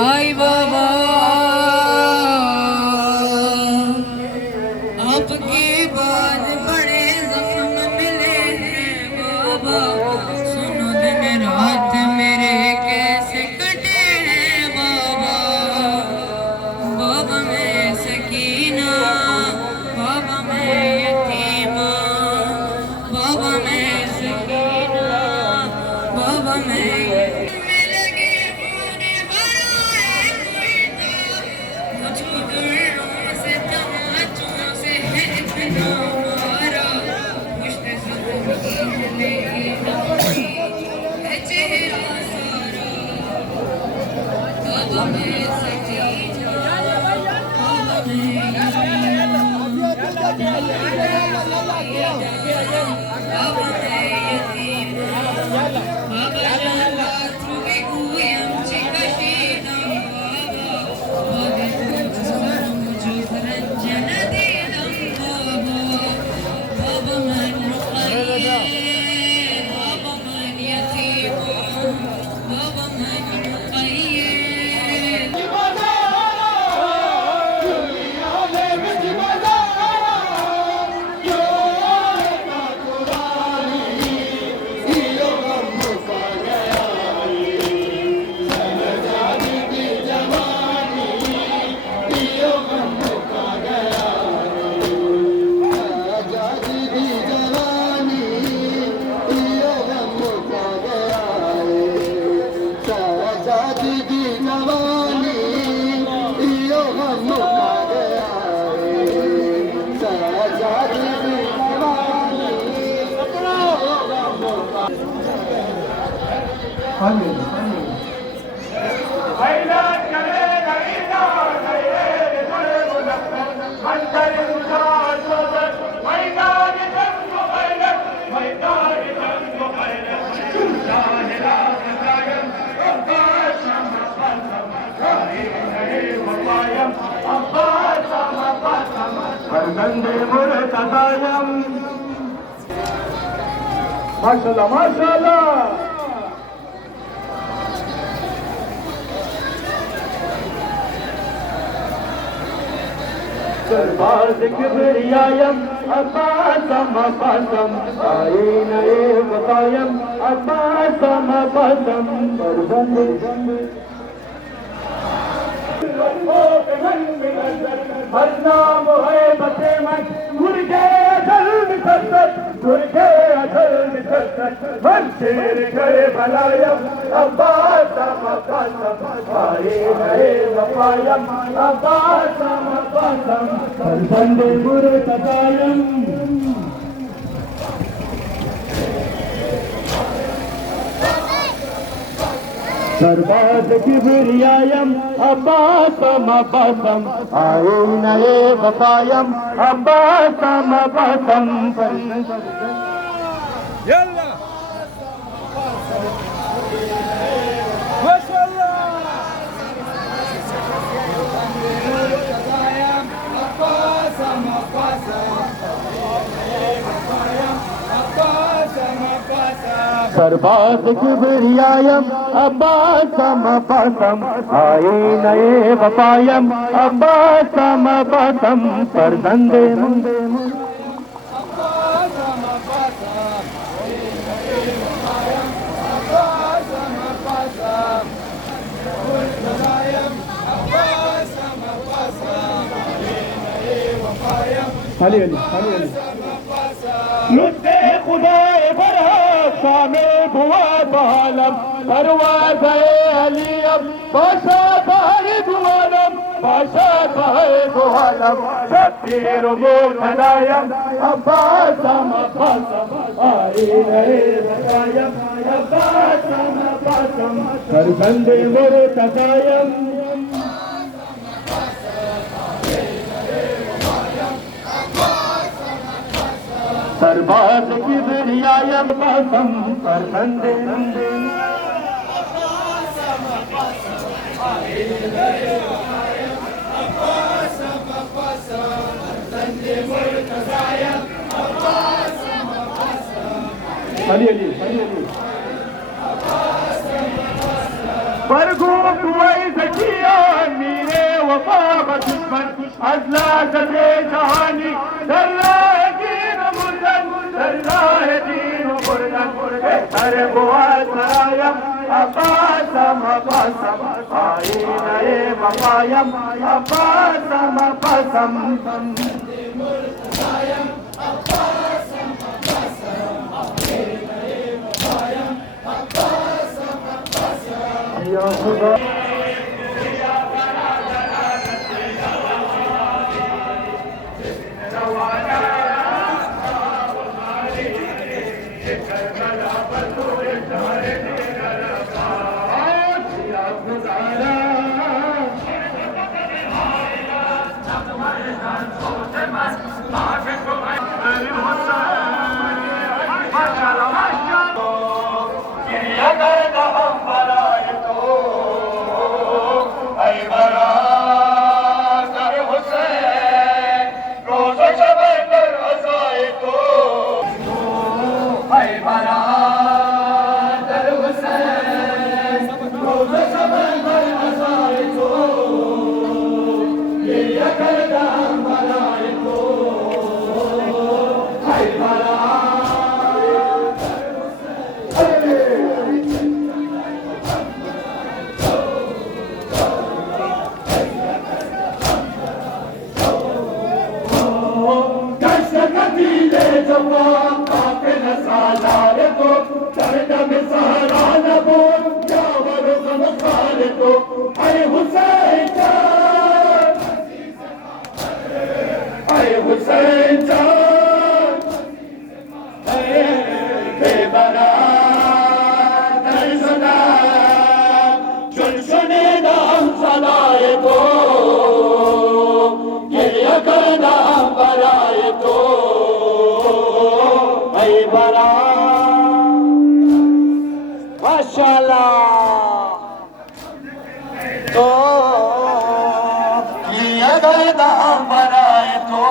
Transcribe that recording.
आई बाबा आपके बाद बड़े जख्म मिले हैं बाबा, सुनो दिन रात मेरे कैसे कटे हैं बाबा। बाबा मैं सकीना, बाबा मैं यतीमा, बाबा मैं सकीना, बाबा मैं माशाल्लाह माशाल्लाह। दरबार किबरियायम अब्बासम अब्बासम आईन वकायम अब्बासम अब्बासम बदनाम है बसे मन गुरगे असल मिसत गुरगे असल मिसत मन शेर करे भलायम अब्बासम अब्बासम आईन वकायम अब्बासम अब्बासम बंदे गुर तकायम। सरबाज किबरियायम अब्बासम अब्बासम आईन वकायम अब्बासम अब्बासम यल्ला माशाअल्लाह। अब्बासम अब्बासम सरबाज किबरियायम अब्बासम अब्बासम आईन वकायम अब्बासम अब्बासम फर्जंदे मुंदे लुत्ते खुदाए बरहक शामिल हुआ बालम परवाज़े अली अब बादशाह बाहर दुआलम बादशाह बाहर बुआलम शबीर मुर्तदायम अब्बासम अब्बासम आई रहे बकायम अब्बासम अब्बासम फरजंदे मुर्तदायम सरबाज किबरियायम अब्बासम फरजंदे अली अली परगो कुवई सखिया मीरे वफा दुश्मन अजला सदे जहानी दर्राह दीन मुर्दन दर्राह दीन मुर्दन हर बुआ सरायम अब्बासम अब्बासम आई नए मकायम अब्बासम अब्बासम या खुदा तो ये गए दाम बनाए तो